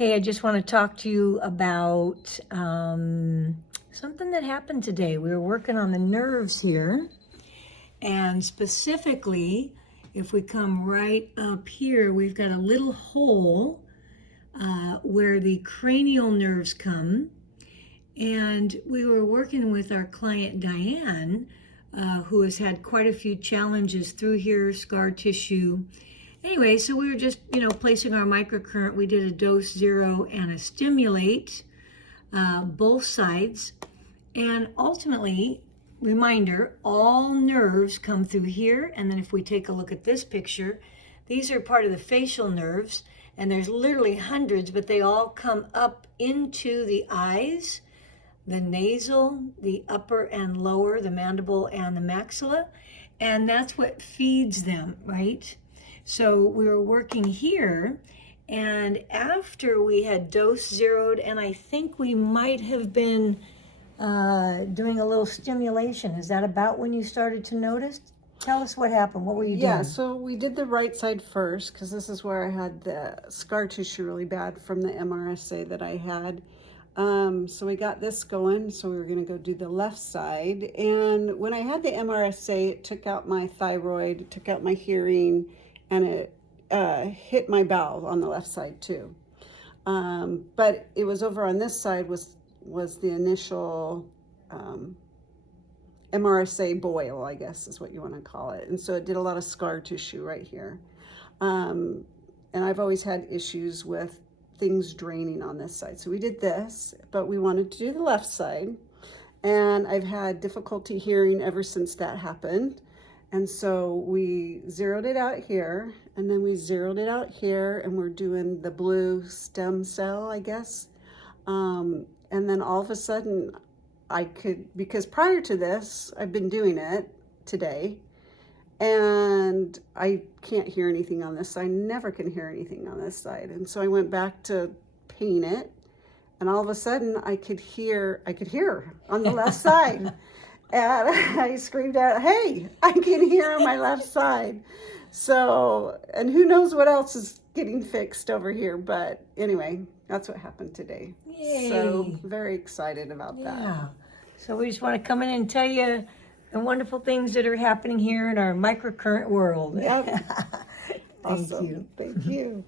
Hey, I just want to talk to you about something that happened today. We were working on the nerves here, and specifically, if we come right up here, we've got a little hole where the cranial nerves come, and we were working with our client Diane, who has had quite a few challenges through here, scar tissue. Anyway, so we were just, placing our microcurrent. We did a dose 0 and a stimulate, both sides. And ultimately, reminder, all nerves come through here. And then if we take a look at this picture, these are part of the facial nerves. And there's literally hundreds, but they all come up into the eyes, the nasal, the upper and lower, the mandible and the maxilla. And that's what feeds them, right? So we were working here, and after we had dose zeroed, and I think we might have been doing a little stimulation. Is that about when you started to notice? Tell us what happened. What were you doing? Yeah, so we did the right side first because this is where I had the scar tissue really bad from the MRSA that I had. So we got this going, so we were going to go do the left side. And when I had the MRSA, it took out my thyroid, it took out my hearing, and it hit my bowel on the left side too. But it was over on this side was the initial MRSA boil, I guess is what you want to call it. And so it did a lot of scar tissue right here. And I've always had issues with things draining on this side. So we did this, but we wanted to do the left side. And I've had difficulty hearing ever since that happened. And so we zeroed it out here, and then we zeroed it out here, and we're doing the blue stem cell, I guess. And then all of a sudden I could, because prior to this, I've been doing it today, and I can't hear anything on this side. I never can hear anything on this side. And so I went back to paint it, and all of a sudden I could hear on the left side. And I screamed out, "Hey, I can hear on my left side." So, and who knows what else is getting fixed over here. But anyway, that's what happened today. Yay. So very excited about that. Yeah. So we just want to come in and tell you the wonderful things that are happening here in our microcurrent world. Yep. Thank Awesome. you. Thank you.